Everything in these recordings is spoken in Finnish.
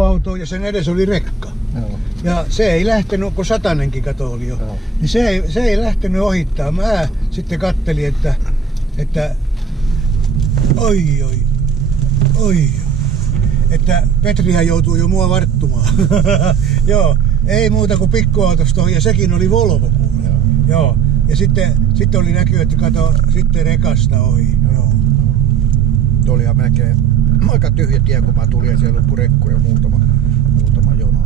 Auto ja sen edessä oli rekka. Joo. Ja se ei lähtenyt, kun satanenkin kato oli jo. Joo. Niin se ei lähtenyt ohittaa. Mä sitten kattelin, että oi. Että Petrihän joutuu jo mua varttumaan. Joo, ei muuta kuin pikkuautosta ohi, ja sekin oli Volvo kuule. Joo. Ja sitten oli näkyy, että kato sitten rekasta ohi. Joo. Tuo oli ihan melkein aika tyhjä tie, kun mä tulin, ja siellä loppui rekku ja muutama jono.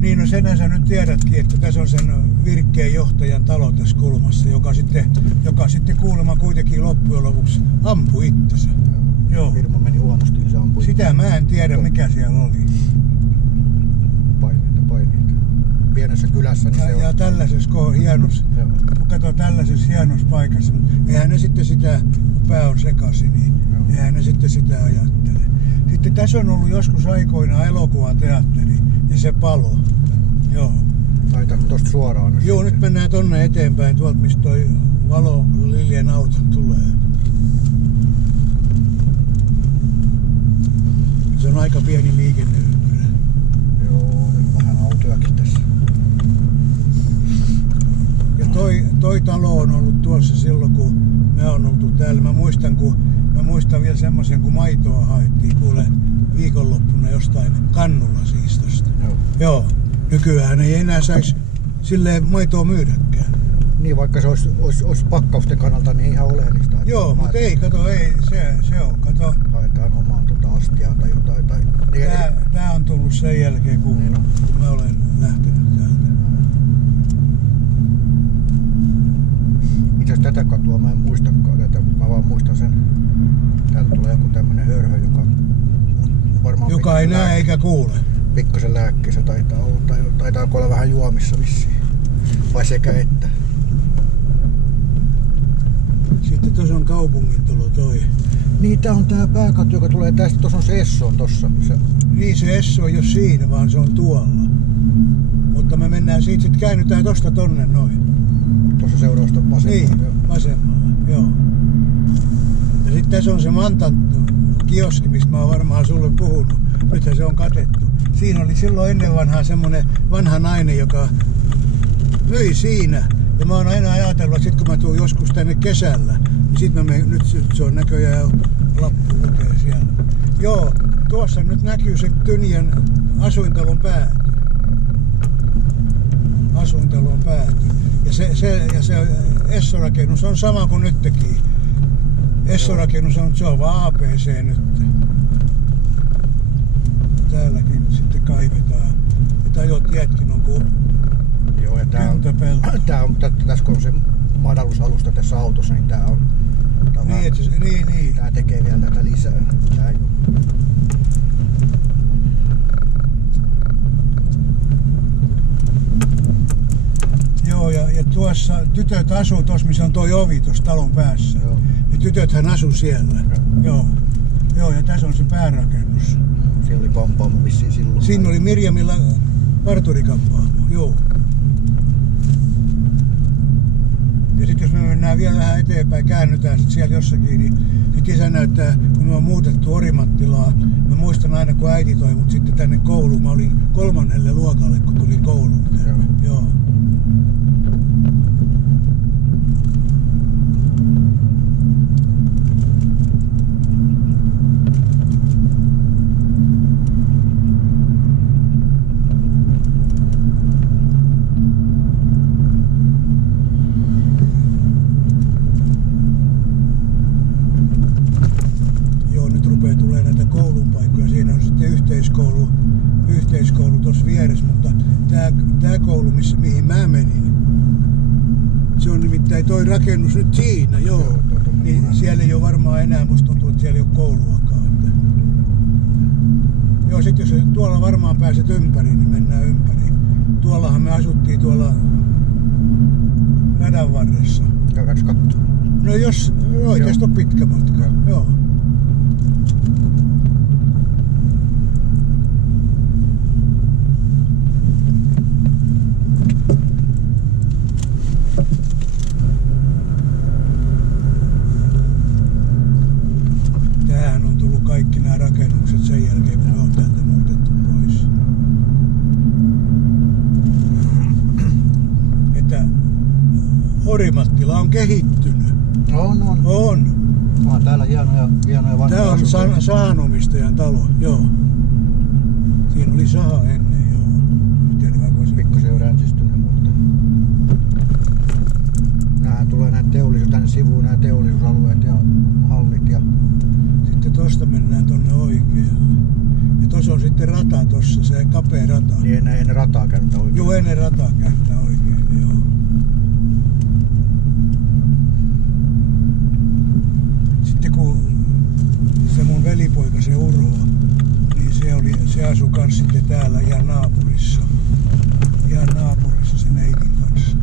Niin, no senhän sä nyt tiedätkin, että tässä on sen virkkeen johtajan talo tässä kulmassa, joka sitten kuulemma kuitenkin loppujen lopuksi ampui itsensä. Joo. Firma meni huonosti, niin se ampui. Sitä mä en tiedä, mikä siellä oli. Paineita. Pienessä kylässä. Niin ja tällaisessa tällaisessa hienossa paikassa. Eihän ne sitten sitä, kun pää on sekaisin, niin eihän ne sitten sitä ajattele. Sitten tässä on ollut joskus aikoinaan elokuvateatteri ja se palo. Joo. Taitaa tosta suoraan. Joo, nyt mennään tonne eteenpäin tuolta, mistä toi Valo Liljen auto tulee. Se on aika pieni liikenneympyrä. Joo, vähän autojakin tässä. Ja toi talo on ollut tuossa silloin, kun me on oltu täällä. Mä muistan vielä semmoisen, kun maitoa haettiin kuule viikonloppuna jostain kannulla siis tosta. Joo. Nykyään ei enää saisi silleen maitoa myydäkään. Niin, vaikka se olisi pakkausten kannalta niin ihan oleellista. Joo, mutta ei, kato, ei, se on, kato. Haetaan omaan astiaa tai jotain. Tää on tullut sen jälkeen, kun mä olen lähtenyt täältä. Itse asiassa tätä katua mä en muistakaan mutta mä vaan muistan sen. Täältä tulee joku tämmönen hörhö, joka ei näe eikä kuule. Pikkasen lääkkeessä taitaa olla, tai taitaako olla vähän juomissa vissiin. Vai sekä että. Sitten tuossa on kaupungintalo toi. Niin, tää on tää pääkatu, joka tulee tästä. Tuossa on se Esso on tossa. Niin, se Esso ei ole siinä, vaan se on tuolla. Mutta me mennään siitä, sit käännytään tosta tonne noin. Tuossa seuraavasta vasemmalla. Niin, vasemmalla, joo. Ja sitten tässä on se Mantan kioski, mistä mä oon varmaan sulle puhunut. Nythän se on katettu. Siinä oli silloin ennen vanhaa semmonen vanha nainen, joka myi siinä. Ja mä oon aina ajatellut, että sit kun mä tuun joskus tänne kesällä, niin sit nyt se on näköjään lappu lukee siellä. Joo, tuossa nyt näkyy se Tynjän asuintalon pääty. Asuintalon pääty. Ja se Esso-rakennus on sama kuin nyt teki. Esso-rakennus on, se on vaan APC nyt. Täälläkin sitten kaivetaan. Ja tajottietkin on kuin tää on tässä kun on se madallusalusta tässä autossa, niin tää on niin. Tää tekee vielä tätä lisää. Joo, ja tuossa tytöt asuu tuossa, missä on toi ovi tuossa talon päässä. Joo. Ja tytöthän asuu siellä. Joo, ja tässä on se päärakennus. Siellä oli kampaamo vissiin silloin. Siinä oli Mirjamilla parturikampaamo, joo. Ja sitten jos me mennään vielä vähän eteenpäin, käännytään sit siellä jossakin, niin sit isä näyttää, kun me on muutettu Orimattilaa. Mä muistan aina, kun äiti toi mut sitten tänne kouluun. Mä olin 3. luokalle, kun tulin kouluun. Joo. Tulee näitä koulunpaikkoja. Siinä on sitten yhteiskoulu tuossa vieressä, mutta tää koulu, mihin mä menin, se on nimittäin toi rakennus nyt siinä, joo. Niin siellä ei ole varmaan enää, musta tuntuu, että siellä ei ole kouluakaan. Joo, sit jos tuolla varmaan pääset ympäri, niin mennään ympäri. Tuollahan me asuttiin tuolla radan varressa. Käydäänkö katsoa? No joo, tästä on pitkä matka, joo. Tämähän on tullut kaikki on kehittynyt. On. On. On täällä hienoja vanhoja Tää on asuntoja. sahanomistajan talo, joo. Siinä oli saha ennen, joo. Tiedän mä voisin. Pikkusen jo ränsistynyt, mutta nää tulee tänne sivuun nämä teollisuusalueet ja hallit ja Sitten tosta mennään tonne oikealle. Ja tossa on sitten rata tossa, se kapea rata. niin ennen rataa käytetään oikein. Joo, ennen rataa kääntää oikein, joo. Sitten kun se mun velipoika, se Urho, niin se asui kans sitten täällä ihan naapurissa. Ihan naapurissa sen neidin kanssa.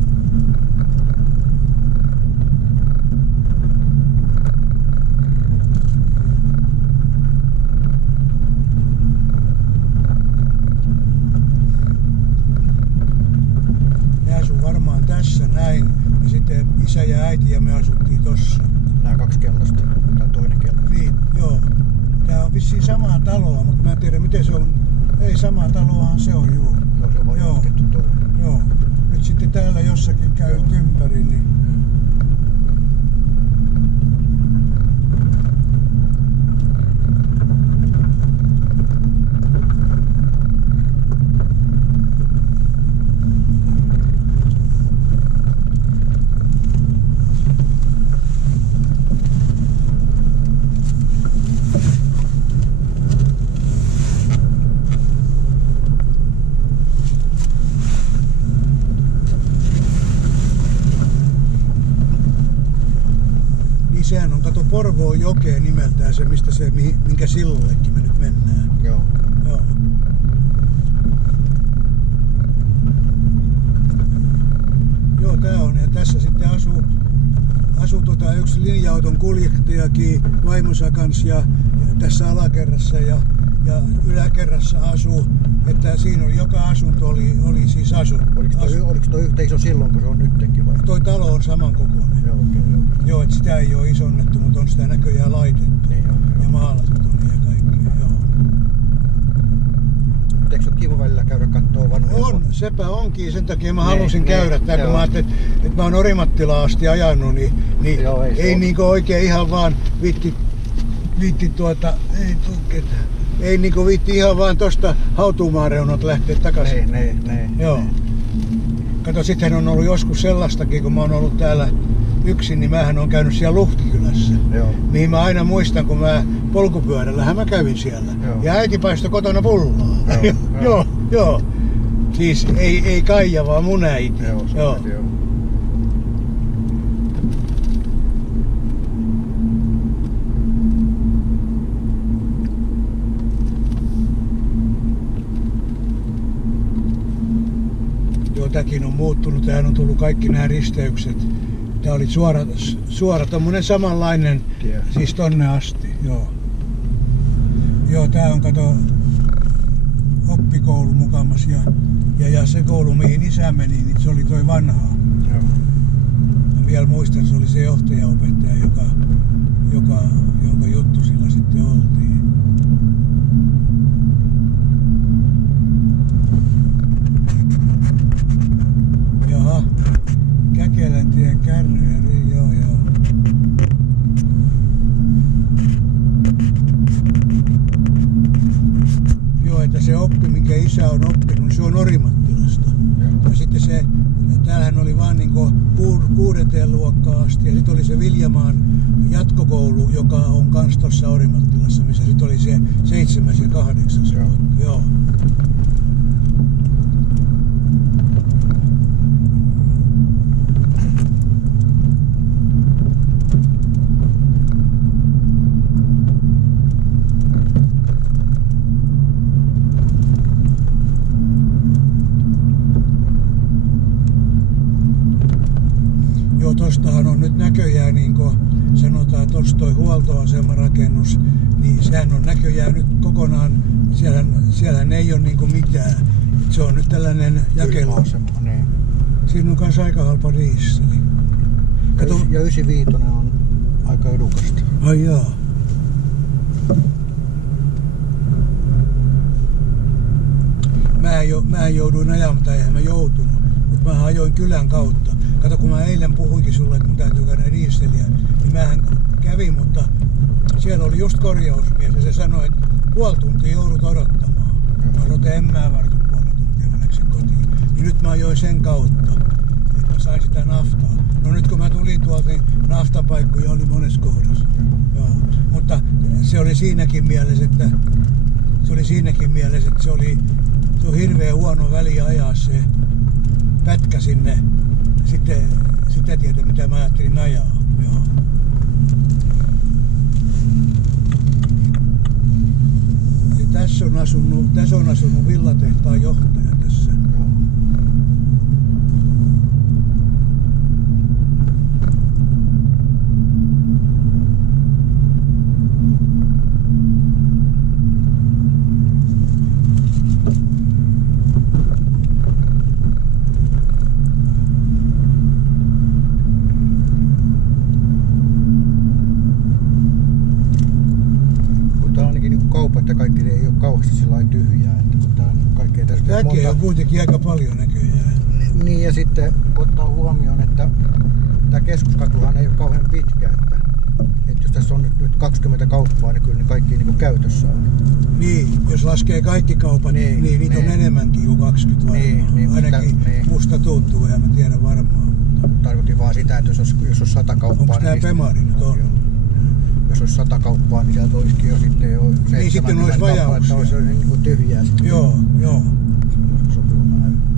Ne asui varmaan tässä näin. Ja sitten isä ja äiti ja me asuttiin tossa. Nää 2 keltaista tai toinen keltaista. Niin, joo. Tää on vissiin samaa taloa, mutta mä en tiedä miten se on. Ei samaa taloahan se on, juu. Joo, se on vaan Joo. jatkettu toinen. Joo. Nyt sitten täällä jossakin käy ympäri, niin... Sehän on, kato, Porvoon jokea nimeltään se, mistä se, minkä sillallekin me nyt mennään. Joo. Joo. Joo, tää on, ja tässä sitten asuu yksi linja-auton kuljettajakin vaimonsa kanssa ja tässä alakerrassa ja yläkerrassa asuu, että siinä oli, joka asunto oli siis Oliko toi yhtä iso silloin, kun se on nyttenkin vai? Toi talo on samankokoinen. Joo, okei, joo. Joo, että sitä ei ole isonnettu, mutta on sitä näköjään laitettu. Niin, joo. Ja maalattu ja kaikkea, joo. Mutta eikö se ole kiva välillä käydä kattoo vanhoja? On, sepä onkin. Sen takia mä Niin, halusin käydä tää, kun joo. mä ajattelin, että mä oon Orimattilaan asti ajanut, niin Joo, ei niinku oikein ihan vaan viitti ei niinku viitti ihan vaan tosta hautuumaan reunat lähteä takaisin. Niin. Joo. Kato, sittenhän on ollut joskus sellaistakin, kun mä oon ollut täällä yksin, niin mähän on käynyt siellä Luhtikylässä. Joo. Mihin mä aina muistan, kun mä polkupyörällähän mä kävin siellä. Joo. Ja äiti paistoi kotona pullaa. Joo. Joo. Siis ei Kaija, vaan mun äiti. Joo. Joo, tämäkin on muuttunut. Tähän on tullut kaikki nämä risteykset. Tää oli suora tommonen samanlainen, siis tonne asti. Joo, tää on, kato, oppikoulu mukamas ja se koulu mihin isä meni, niin se oli toi vanha. Joo. Mä vielä muistan, se oli se johtajaopettaja, jonka juttu sillä sitten oltiin. Jaha, Käkeläntien kärryjä, joo. Joo, että se oppi, minkä isä on oppinut, niin se on Orimattilasta. Ja sitten täällähän oli vaan niinku 6. luokkaa asti, ja sitten oli se Viljamaan jatkokoulu, joka on kans tossa Orimattilassa, missä sitten oli se 7. ja 8. luokka. Joo. Tostahan on nyt näköjään, niin kuin sanotaan, tossa toi huoltoasemarakennus, niin sehän on näköjään nyt kokonaan, siellähän ei ole niin kuin mitään. Se on nyt tällainen jakelu. Niin. Siinä on kans aika halpa dieseli. Kato. Ja 95 on aika edukasta. Ai jaa. Mä jouduin ajamaan, tai eihän mä joutunut, mutta mä ajoin kylän kautta. Kato, kun mä eilen puhuinkin sulle, että mun täytyy käydä dieseliä, niin mähän kävin, mutta siellä oli just korjausmies ja se sanoi, että puoli tuntia joudut odottamaan. Mä odotin, en mä vartu puoli tuntia, mä läksin kotiin. Niin nyt mä ajoin sen kautta, että mä sain sitä naftaa. No nyt kun mä tulin tuolta, niin naftapaikkoja oli monessa kohdassa. Joo. Mutta se oli siinäkin mielessä, että se on hirveän huono väli ajaa se pätkä sinne. Sitten sitä tietä, mitä mä ajattelin ajaa. Joo. Ja tässä on asunut villatehtaan johtaja tässä. Kaupat ja kaikki ei ole kauheasti sellainen tyhjää, että kun tää on kaikkea tässä Väkeä on kuitenkin aika paljon näköjään. Niin ja sitten ottaa huomioon, että tämä keskuskatuhan ei ole kauhean pitkä, että jos tässä on nyt 20 kauppaa, niin kyllä ne kaikki niin kuin käytössä on. Niin, jos laskee kaikki kaupat, niin niitä on enemmänkin kuin 20 varmaan. Niin, ainakin musta tuntuu, ja mä tiedän varmaan. Tarkoitin vaan sitä, että jos on 100 kauppaa... Onko tää Pemari nyt on? Jos olisi 100 kauppaa, niin sieltä olisikin jo sitten jo 7 niin, sitten olisi vajauksia. Että olisi niin kuin tyhjää sitten. Joo.